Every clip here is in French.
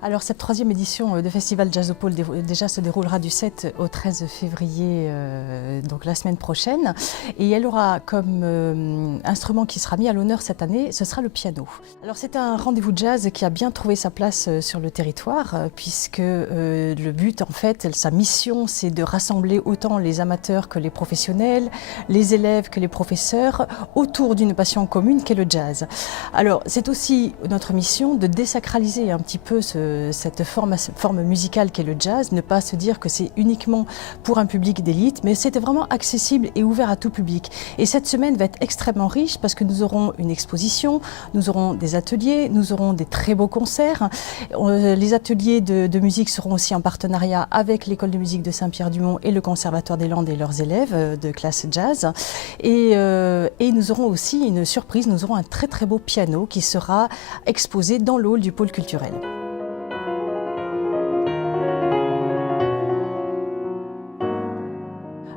Alors cette troisième édition de Festival Jazz au Pôle déjà se déroulera du 7 au 13 février, donc la semaine prochaine. Et elle aura comme instrument qui sera mis à l'honneur cette année, ce sera le piano. Alors c'est un rendez-vous jazz qui a bien trouvé sa place sur le territoire, puisque le but en fait, sa mission, c'est de rassembler autant les amateurs que les professionnels, les élèves que les professeurs, autour d'une passion commune qu'est le jazz. Alors c'est aussi notre mission de désacraliser un petit peu cette forme musicale qu'est le jazz, ne pas se dire que c'est uniquement pour un public d'élite, mais c'est vraiment accessible et ouvert à tout public. Et cette semaine va être extrêmement riche parce que nous aurons une exposition, nous aurons des ateliers, nous aurons des très beaux concerts. Les ateliers de musique seront aussi en partenariat avec l'école de musique de Saint-Pierre-du-Mont et le Conservatoire des Landes et leurs élèves de classe jazz. Et nous aurons aussi une surprise, nous aurons un très beau piano qui sera exposé dans le hall du pôle culturel.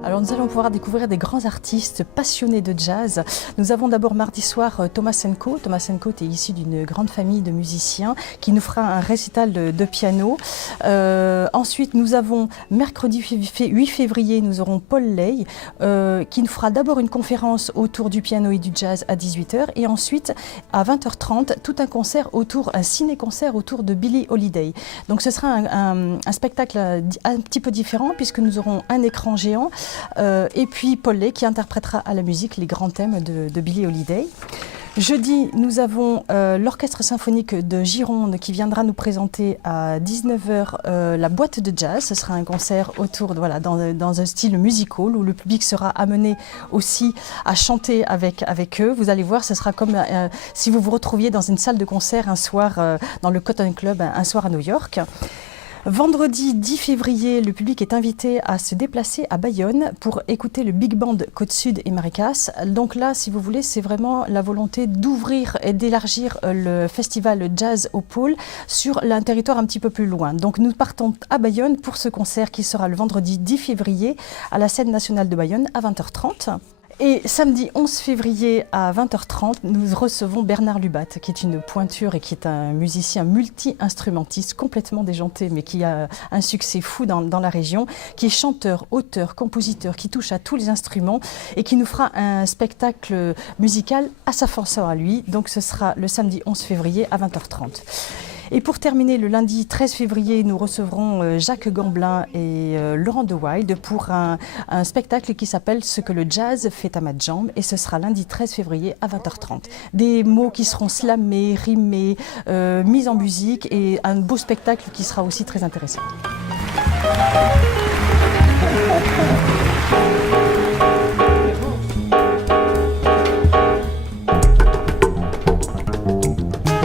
Alors nous allons pouvoir découvrir des grands artistes passionnés de jazz. Nous avons d'abord mardi soir Thomas & Co. Thomas & Co est issu d'une grande famille de musiciens qui nous fera un récital de piano. Ensuite nous avons mercredi 8 février, nous aurons Paul Ley qui nous fera d'abord une conférence autour du piano et du jazz à 18 h et ensuite à 20 h 30 tout un concert un ciné-concert autour de Billie Holiday. Donc ce sera un spectacle un petit peu différent puisque nous aurons un écran géant et puis Paul Ley qui interprétera à la musique les grands thèmes de Billie Holiday. Jeudi, nous avons l'Orchestre symphonique de Gironde qui viendra nous présenter à 19 h la boîte de jazz. Ce sera un concert autour, voilà, dans un style musical où le public sera amené aussi à chanter avec eux. Vous allez voir, ce sera comme si vous vous retrouviez dans une salle de concert un soir dans le Cotton Club, un soir à New York. Vendredi 10 février, le public est invité à se déplacer à Bayonne pour écouter le Big Band Côte Sud et Maracas. Donc là, si vous voulez, c'est vraiment la volonté d'ouvrir et d'élargir le festival Jazz au Pôle sur un territoire un petit peu plus loin. Donc nous partons à Bayonne pour ce concert qui sera le vendredi 10 février à la scène nationale de Bayonne à 20 h 30. Et samedi 11 février à 20 h 30, nous recevons Bernard Lubat, qui est une pointure et qui est un musicien multi-instrumentiste complètement déjanté, mais qui a un succès fou dans la région, qui est chanteur, auteur, compositeur, qui touche à tous les instruments et qui nous fera un spectacle musical à sa façon à lui. Donc ce sera le samedi 11 février à 20 h 30. Et pour terminer, le lundi 13 février, nous recevrons Jacques Gamblin et Laurent De Wild pour un spectacle qui s'appelle « Ce que le jazz fait à ma jambe » et ce sera lundi 13 février à 20 h 30. Des mots qui seront slamés, rimés, mis en musique et un beau spectacle qui sera aussi très intéressant.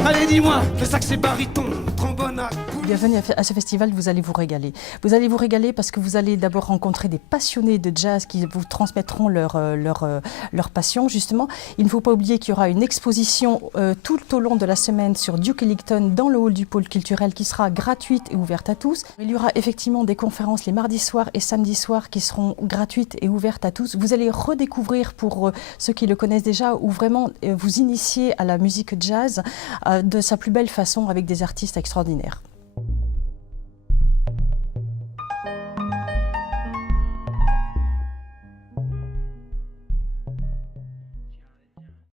Allez, dis-moi, le sax et baryton, trombone à... Bienvenue à ce festival, vous allez vous régaler. Vous allez vous régaler parce que vous allez d'abord rencontrer des passionnés de jazz qui vous transmettront leur passion, justement. Il ne faut pas oublier qu'il y aura une exposition tout au long de la semaine sur Duke Ellington dans le hall du pôle culturel qui sera gratuite et ouverte à tous. Il y aura effectivement des conférences les mardis soirs et samedis soirs qui seront gratuites et ouvertes à tous. Vous allez redécouvrir pour ceux qui le connaissent déjà ou vraiment vous initier à la musique jazz de sa plus belle façon avec des artistes extraordinaires.